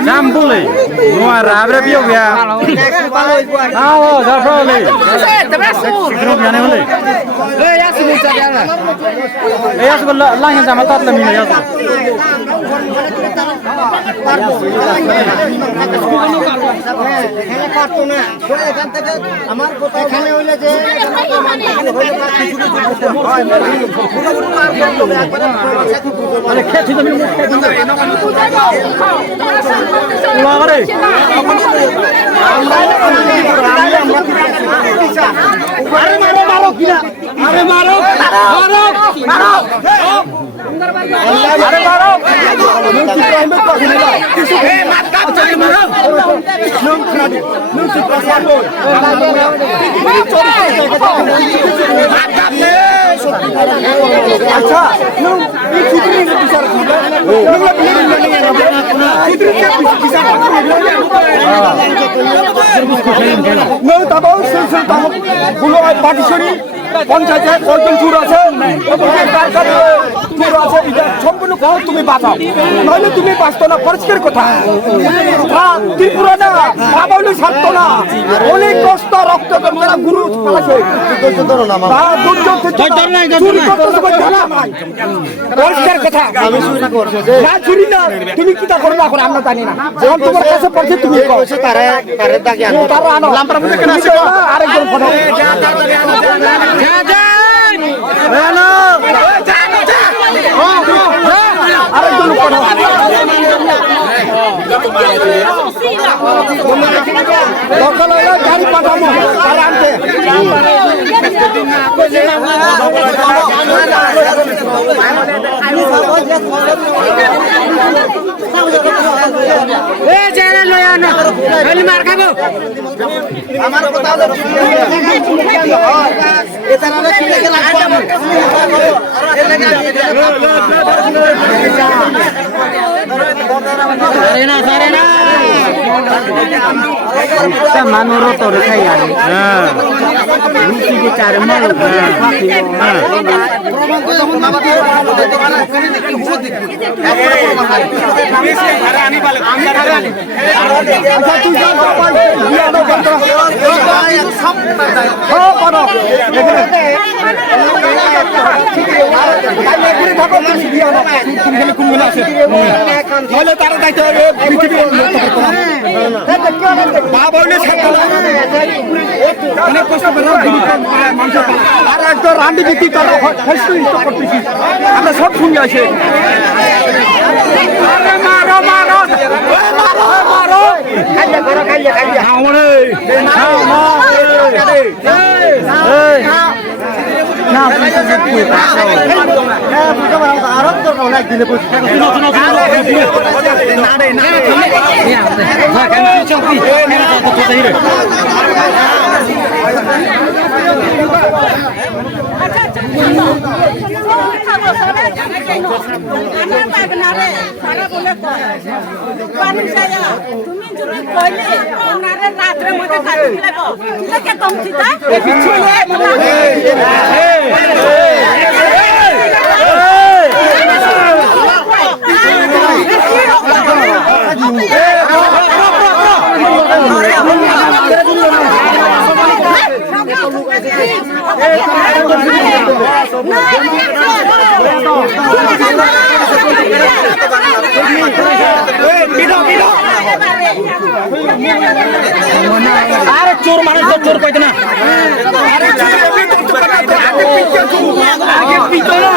Nam boleh, muar abre bio ya. Tahu, dah boleh. Grup yang ni boleh. Ya sebut saja lah. Ya sebut lah yang sama tak lagi ya. পঞ্চায়েতে কয়জন চুর আছে চুর আছে এটা সম্পূর্ণ গাঁও তুমি বাঁচাও নইলে তুমি বাঁচতো না পরিষ্কার কথা ত্রিপুরা না বাবাউলি ছাড়তো না অনেক কষ্ট রক্ত তারা গুরু পালাছে পরিষ্কার কথা না চুরি না তুমি কিটা করো না করে আমরা জানি না যখন তোমার কাছে পড়ছে তুমি তারা আনো আরেকজন কথা গাড়ি পাঠাবো আমার কথা manuro to rekai ya luci ke cara mau আমরা সব শুনে আছে আরে চোর মানুষ চোর কইতে না আগে পিতো না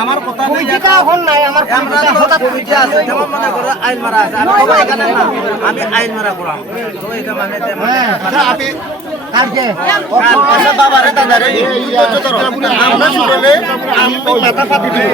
আমার কথা নাই আইন মারা আছে আমি আইন মারা করাম তো এটা মানে কালকে বাবা রে দাদা রে আমরা শুনলে আমি মাথা পাতি দিব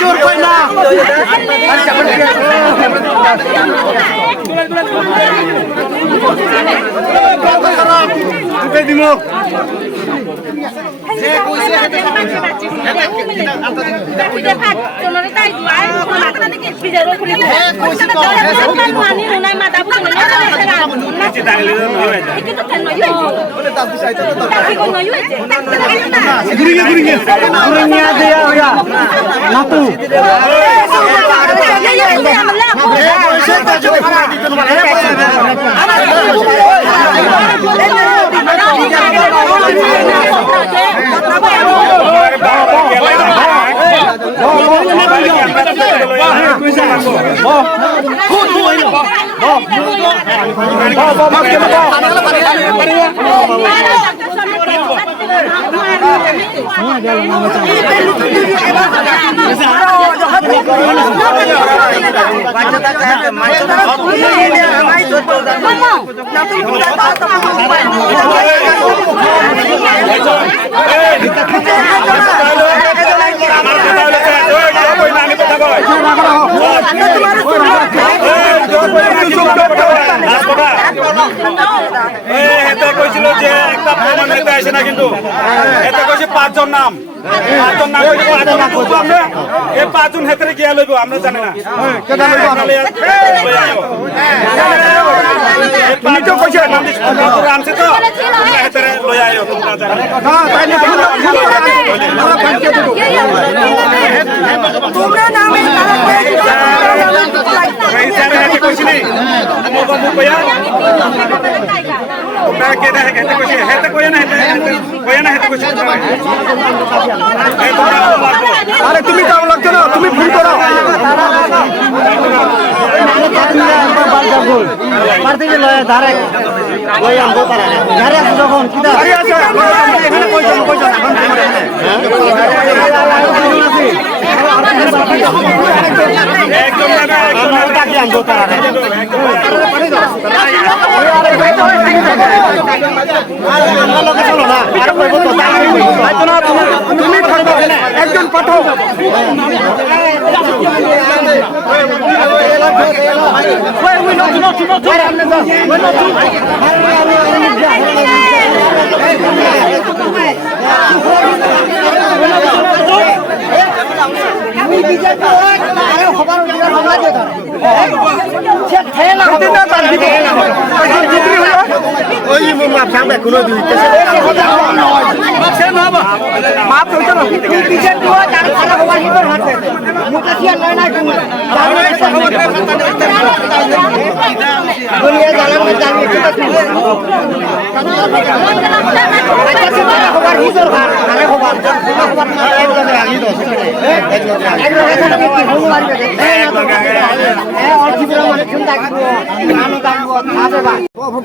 চোর কই না কৈছিল যে একটা প্রমাণ নিতে আসে না কিন্তু এটা কইছে পাঁচজন নাম এই পাঁচজন হেতরে গিয়া লইব আমরা জানি না তুমি তো কইছে আনছে তো হেতরে লই আইও তোমরা জানি তোমরা নামে কইছিলি বাবু কইয়া তোমরা কেডা হেতে কইছে হেতে কইয়া না হেতে কইছে আরে তুমি কাম লাগছো না তুমি ফোন করো পারতে লয় ধারে ওই আমগো পারে ধারে আছে যখন কিদা আরে আছে এখানে কইজন একদম টাকি আমগো পারে আমরা লোকে চলো না আর কইবো তো তুমি থাকো একজন পাঠাও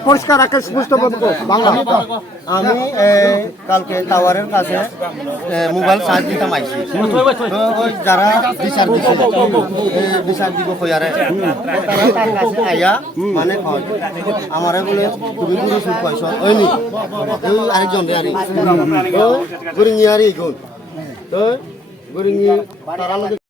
পরিষ্কার আকাশ পুষ্ট বাংলা আমি কালকে টাওয়ারের কাছে মোবাইল চার্জ দিতাম আইছি ওই যারা বিচার দিব কইয়ারে তারা তার কাছে আইয়া মানে কয় আমারে বলে তুমি গুরু সুখ পাইছ ওইনি ওই আরেকজন রে আনি গুরিঙি আরি গুণ তো গুরিঙি তারা